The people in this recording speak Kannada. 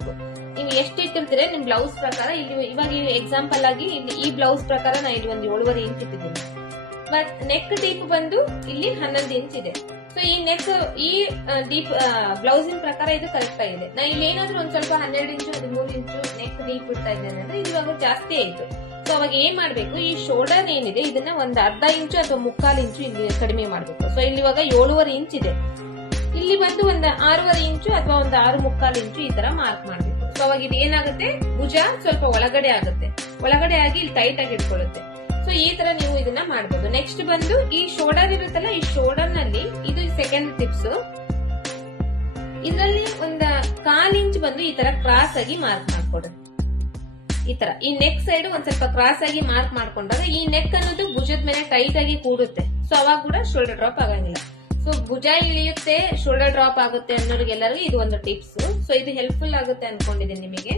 ನೀವು ಎಷ್ಟು ಇಟ್ಟಿರ್ತೀರ ನಿಮ್ ಬ್ಲೌಸ್ ಪ್ರಕಾರ. ಇಲ್ಲಿ ಇವಾಗ ಎಕ್ಸಾಂಪಲ್ ಆಗಿ ಇಲ್ಲಿ ಈ ಬ್ಲೌಸ್ ಪ್ರಕಾರ ನಾ ಇಲ್ಲಿ ಒಂದು 7.5 ಇಂಚ್ ಇಟ್ಟಿದ್ದೀನಿ. ಬಟ್ ನೆಕ್ ಡೀಪ್ ಬಂದು ಇಲ್ಲಿ 11 ಇಂಚ್ ಇದೆ. ಸೊ ಈ ನೆಕ್ ಈ ಡೀಪ್ ಬ್ಲೌಸಿನ ಪ್ರಕಾರ ಇದು ಕರೆಕ್ಟ್ ಆಗಿದೆ. ನಾ ಇಲ್ಲಿ ಏನಾದ್ರೂ ಒಂದ್ ಸ್ವಲ್ಪ 12 ಇಂಚು 13 ಇಂಚು ನೆಕ್ ಡೀಪ್ ಇಡ್ತಾ ಇದ್ದೇನೆ ಅಂದ್ರೆ ಇದು ಇವಾಗ ಜಾಸ್ತಿ ಆಯ್ತು. ಸೊ ಅವಾಗ ಏನ್ ಮಾಡ್ಬೇಕು, ಈ ಶೋಲ್ಡರ್ ಏನಿದೆ ಇದನ್ನ ಒಂದ್ ಅರ್ಧ ಇಂಚು ಅಥವಾ 3/4 ಇಂಚು ಇಲ್ಲಿ ಕಡಿಮೆ ಮಾಡ್ಬೇಕು. ಸೊ ಇಲ್ಲಿ ಇವಾಗ 7.5 ಇಂಚ್ ಇದೆ, ಇಲ್ಲಿ ಬಂದು ಒಂದು 6.5 ಇಂಚು ಅಥವಾ ಒಂದು 6 ಇಂಚು ಈ ತರ ಮಾರ್ಕ್ ಮಾಡ್ಬೇಕು. ಸೊ ಅವಾಗ ಇದು ಏನಾಗುತ್ತೆ, ಭುಜ ಸ್ವಲ್ಪ ಒಳಗಡೆ ಆಗುತ್ತೆ, ಒಳಗಡೆ ಆಗಿ ಇಲ್ಲಿ ಟೈಟ್ ಆಗಿ ಇಟ್ಕೊಳ್ಳುತ್ತೆ. ಸೊ ಈ ತರ ನೀವು ಇದನ್ನ ಮಾಡಬಹುದು. ನೆಕ್ಸ್ಟ್ ಬಂದು ಈ ಶೋಲ್ಡರ್ ಇರುತ್ತಲ್ಲ, ಈ ಶೋಲ್ಡರ್ ನಲ್ಲಿ ಇದು ಸೆಕೆಂಡ್ ಟಿಪ್ಸ್. ಇದರಲ್ಲಿ ಒಂದು 1/4 ಇಂಚ್ ಬಂದು ಈ ತರ ಕ್ರಾಸ್ ಆಗಿ ಮಾರ್ಕ್ ಮಾಡ್ಕೊಡುತ್ತೆ. ಈ ತರ ಈ ನೆಕ್ ಸೈಡ್ ಒಂದ್ ಸ್ವಲ್ಪ ಕ್ರಾಸ್ ಆಗಿ ಮಾರ್ಕ್ ಮಾಡ್ಕೊಂಡಾಗ ಈ ನೆಕ್ ಅನ್ನೋದು ಭುಜದ ಮೇಲೆ ಟೈಟ್ ಆಗಿ ಕೂಡುತ್ತೆ. ಸೊ ಅವಾಗ ಕೂಡ ಶೋಲ್ಡರ್ ಡ್ರಾಪ್ ಆಗಂಗಿಲ್ಲ. ಸೊ ಭುಜ ಇಳಿಯುತ್ತೆ, ಶೋಲ್ಡರ್ ಡ್ರಾಪ್ ಆಗುತ್ತೆ ಅನ್ನೋರಿಗೆಲ್ಲರಿಗೂ ಇದು ಒಂದು ಟಿಪ್ಸ್. ಸೊ ಇದು ಹೆಲ್ಪ್ಫುಲ್ ಆಗುತ್ತೆ ಅನ್ಕೊಂಡಿದ್ದೀನಿ ನಿಮಗೆ.